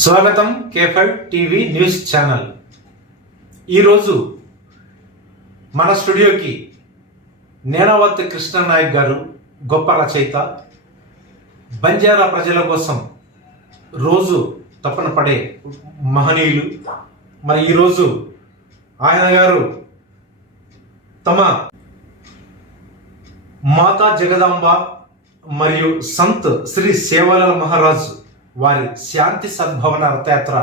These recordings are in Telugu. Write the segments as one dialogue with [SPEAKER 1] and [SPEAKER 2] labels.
[SPEAKER 1] స్వాగతం కేఫై టీవీ న్యూస్ ఛానల్. ఈరోజు మన స్టూడియోకి నేనావత్ కృష్ణనాయక్ గారు గొప్ప రచయిత బంజారా ప్రజల కోసం రోజు తప్పన పడే మహనీయులు. మరి ఈరోజు ఆయన గారు తమ మాతా జగదాంబ మరియు సంత్ శ్రీ సేవాలాల్ మహారాజు వారి శాంతి సద్భవన రథయాత్ర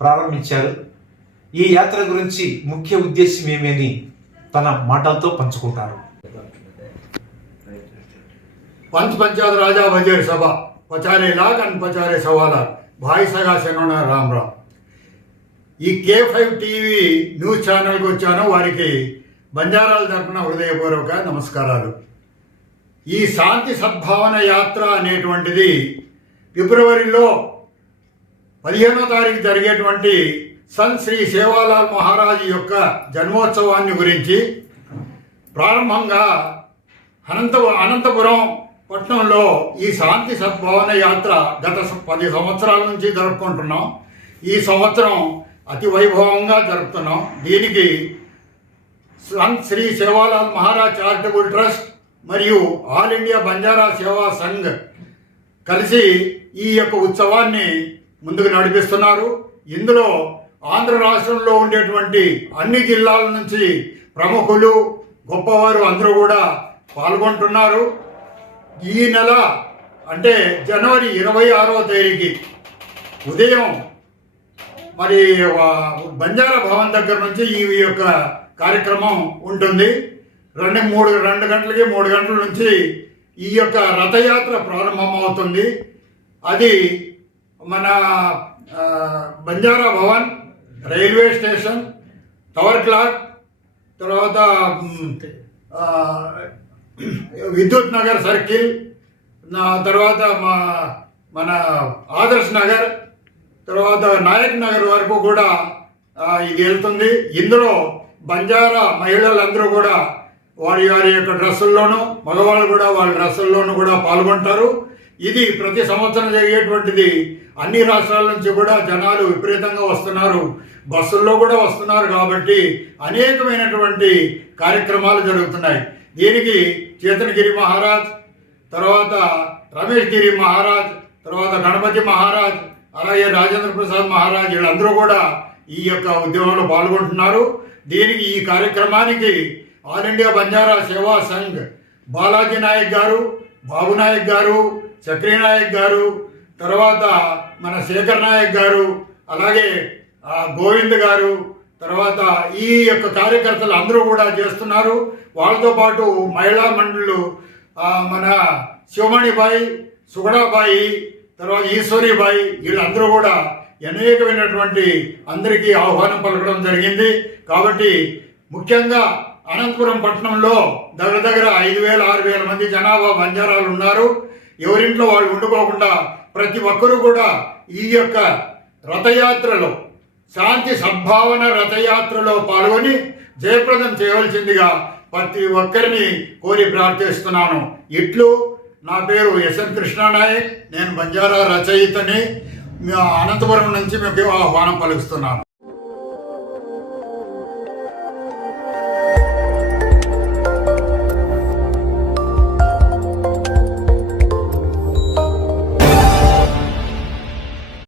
[SPEAKER 1] ప్రారంభించారు. ఈ యాత్ర గురించి ముఖ్య ఉద్దేశం ఏమేని తన మాటలతో పంచుకుంటారు.
[SPEAKER 2] పంచ్ పంచాయత్ రాజా వజేర్ సభ పచారే లాక్ అండ్ పచారే సవాల భాయ్ సగా శరణ రామ్ రామ్. ఈ కే ఫైవ్ టీవీ న్యూస్ ఛానల్కి వచ్చాను. వారికి బంజారాల తరఫున హృదయపూర్వక నమస్కారాలు. ఈ శాంతి సద్భావన యాత్ర అనేటువంటిది ఫిబ్రవరిలో పదిహేనో తారీఖు జరిగేటువంటి సన్ శ్రీ సేవాలాల్ మహారాజు యొక్క జన్మోత్సవాన్ని గురించి ప్రారంభంగా అనంత అనంతపురం పట్టణంలో ఈ శాంతి సద్భావన యాత్ర గత పది సంవత్సరాల నుంచి జరుపుకుంటున్నాం. ఈ సంవత్సరం అతి వైభవంగా జరుపుతున్నాం. దీనికి సంత్ శ్రీ సేవాలాల్ మహారాజ్ చారిటబుల్ ట్రస్ట్ మరియు ఆల్ ఇండియా బంజారా సేవా సంఘ్ కలిసి ఈ యొక్క ఉత్సవాన్ని ముందుకు నడిపిస్తున్నారు. ఇందులో ఆంధ్ర రాష్ట్రంలో ఉండేటువంటి అన్ని జిల్లాల నుంచి ప్రముఖులు గొప్పవారు అందరూ కూడా పాల్గొంటున్నారు. ఈ నెల అంటే జనవరి ఇరవై ఆరవ తేదీకి ఉదయం మరి బంజారా భవన్ దగ్గర నుంచి ఈ యొక్క కార్యక్రమం ఉంటుంది. రెండు మూడు రెండు గంటలకి మూడు గంటల నుంచి ఈ యొక్క రథయాత్ర ప్రారంభమవుతుంది. అది మన Banjara Bhavan railway station tower clock తర్వాత విద్యుత్ నగర్ సర్కిల్ తర్వాత మా మన ఆదర్శ్ నగర్ తర్వాత నాయక్ నగర్ వరకు కూడా ఇది వెళ్తుంది. ఇందులో బంజారా మహిళలందరూ కూడా వారి వారి యొక్క డ్రెస్సుల్లోనూ మగవాళ్ళు కూడా వాళ్ళ డ్రెస్సుల్లోనూ కూడా పాల్గొంటారు. ఇది ప్రతి సంవత్సరం జరిగేటువంటిది. అన్ని రాష్ట్రాల నుంచి కూడా జనాలు విపరీతంగా వస్తున్నారు. బస్సుల్లో కూడా వస్తున్నారు కాబట్టి అనేకమైనటువంటి కార్యక్రమాలు జరుగుతున్నాయి. దీనికి చేతనగిరి మహారాజ్ తర్వాత రమేష్ గిరి మహారాజ్ తర్వాత గణపతి మహారాజ్ అలాగే రాజేంద్ర ప్రసాద్ మహారాజ్ వీళ్ళందరూ కూడా ఈ యొక్క ఉద్యమంలో పాల్గొంటున్నారు. దీనికి ఈ కార్యక్రమానికి ఆల్ ఇండియా బంజారా సేవా సంఘ్ బాలాజీ నాయక్ గారు బాబు నాయక్ గారు చక్రీ నాయక్ గారు తర్వాత మన శేఖర్ నాయక్ గారు అలాగే గోవింద్ గారు తర్వాత ఈ యొక్క కార్యకర్తలు అందరూ కూడా చేస్తున్నారు. వాళ్ళతో పాటు మహిళా మండళ్ళు మన శివమణిబాయి సుగడాబాయి తర్వాత ఈశ్వరిబాయి వీళ్ళందరూ కూడా అనేకమైనటువంటి అందరికీ ఆహ్వానం పలకడం జరిగింది. కాబట్టి ముఖ్యంగా అనంతపురం పట్టణంలో దగ్గర దగ్గర ఐదు వేల ఆరు వేల మంది జనాభా బంజారాలు ఉన్నారు. ఎవరింట్లో వాళ్ళు ఉండిపోకుండా ప్రతి ఒక్కరూ కూడా ఈ యొక్క రథయాత్రలో శాంతి సద్భావన రథయాత్రలో పాల్గొని జయప్రదం చేయవలసిందిగా ప్రతి ఒక్కరిని కోరి ప్రార్థిస్తున్నాను. ఇట్లు నా పేరు ఎస్ఎన్ కృష్ణానాయక్ నేను బంజారా రచయితని. అనంతపురం నుంచి మీకు ఆహ్వానం పలుకుతున్నాను.